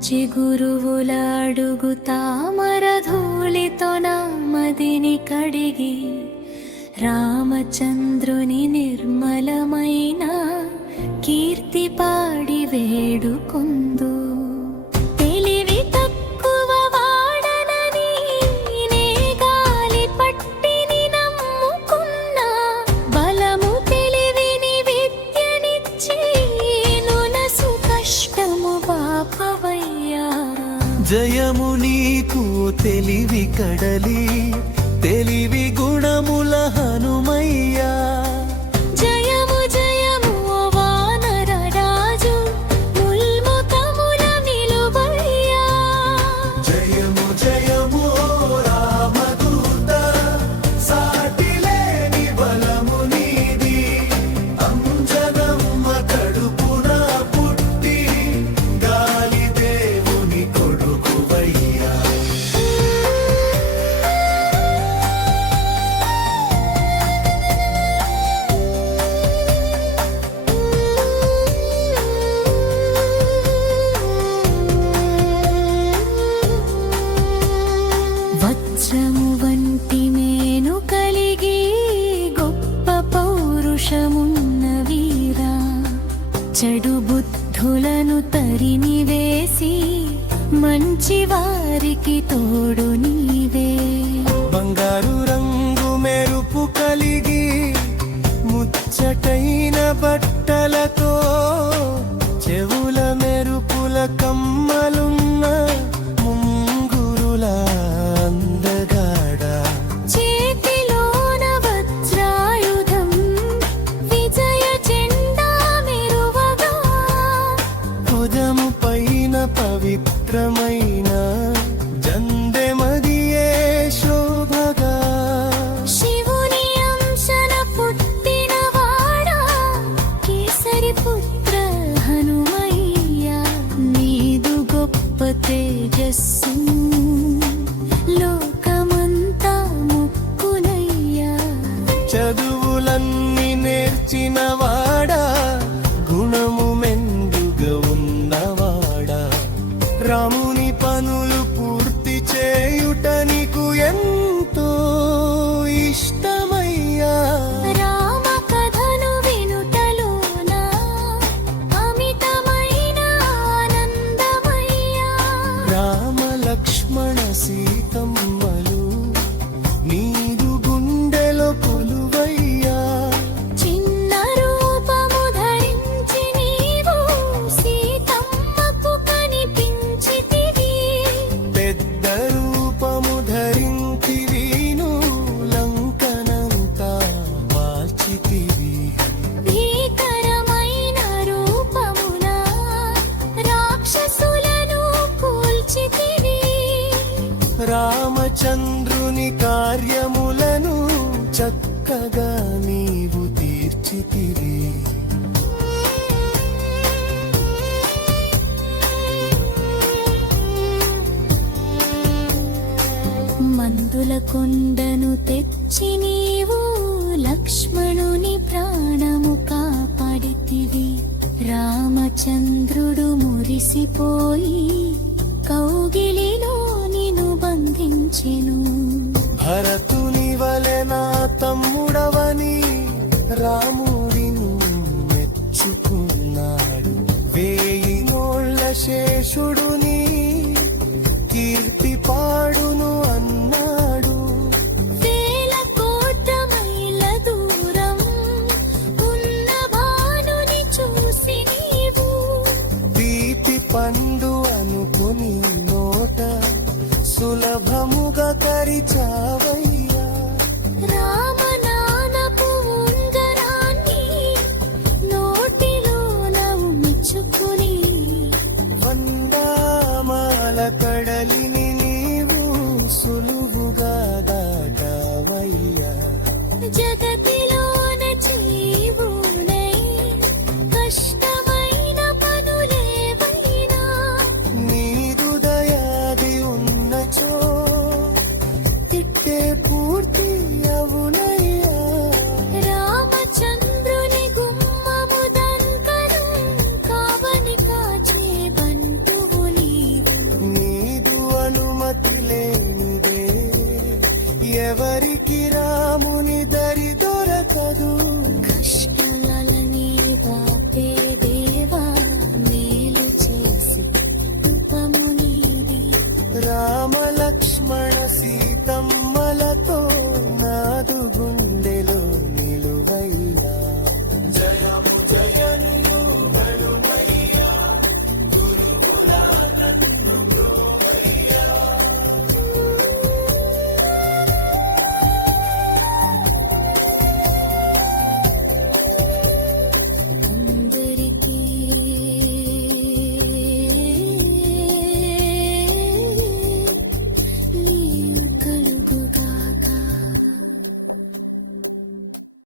మంచి గురువుల అడుగు తామరధూళితో నా మదిని కడిగి రామచంద్రుని నిర్మలమైన కీర్తి పాడి వేడుకొందు. తెలివి తక్కువ వాడనని నే గాలి పట్టిని నమ్ముకున్నా, బలము తెలివిని విద్యనిచ్చి నునసు కష్టము పాపవయ్యా. జయము నీకు తెలివి కడలి, తెలివి గుణముల హనుమయ్యా. జయము జయము ఓ వానర రాజు, ముల్ముఖముల నిలువయ్యా. జయము జయము రామదూత, సాటిలేని బలము నీది. అంజనమ్మ కడుపున పుట్టి గాలి దేవుని కొడుకువయ్యా. వజ్రము వంటి మేను కలిగి గొప్ప పౌరుషమున్న వీరా, చెడు బుద్ధులను తరిని వేసి మంచి వారికి తోడు నీవే. బంగారు రంగు మెరుపు కలిగి ముచ్చటైన బట్టలతో, చెవుల మెరుపుల కమ్మలున్న ముంగురుల అందగాడ. చేతిలోన వజ్రాయుధం విజయ జెండా మెరువగా, భుజము పైన పవిత్రమైన జందెమదియే శోభగా. శివుని అంశన పుట్టినవాడా కేసరి పుత్ర హనుమయ్యా. నీదు గొప్ప తేజస్సు లోకమంతా ముక్కునయ్యా. చదువులన్నీ నేర్చినవాడా, గుణము మెండుగా ఉన్నవాడా. రాముని పనులు పూర్తి చేయుట నీకు ఎంతో ఇష్టమయ్యా. రామ కథను వినుటలోన అమితమైన ఆనందమయ్యా. రామ లక్ష్మణ సీతమ్మలు నీదు గుండెలో కొలువయ్యా. చిన్న రూపము ధరించి నీవు సీతమ్మకు కనిపించితివి. పెద్ద రూపము ధరించివీను లంకనంతా మార్చితివి. భీకరమైన రూపమున రాక్షసులను కూల్చితివి. రామచంద్రుని కార్యములను చక్కగా నీవు తీర్చితివి. మందుల కొండను తెచ్చి నీవు లక్ష్మణుని ప్రాణము కాపాడితివి. రామచంద్రుడు మురిసిపోయి కౌగిలిలో నిన్ను బంధించెను. భరతుని వలె నా తమ్ముడవని రాముడిను మెచ్చుకున్నాడు. 1000 నోళ్ల శేషుడుని కీర్తి పాడును అన్నాడు. వేల కోట్ల మైళ్ళ దూరం ఉన్న భానుని చూసి నీవు ప్రీతి పండు అనుకుని నోట సులభముగా కరిచావయ్యా. రామనామపు ఉంగరాన్ని నోటిలోన ఉంచుకుని ఎవరి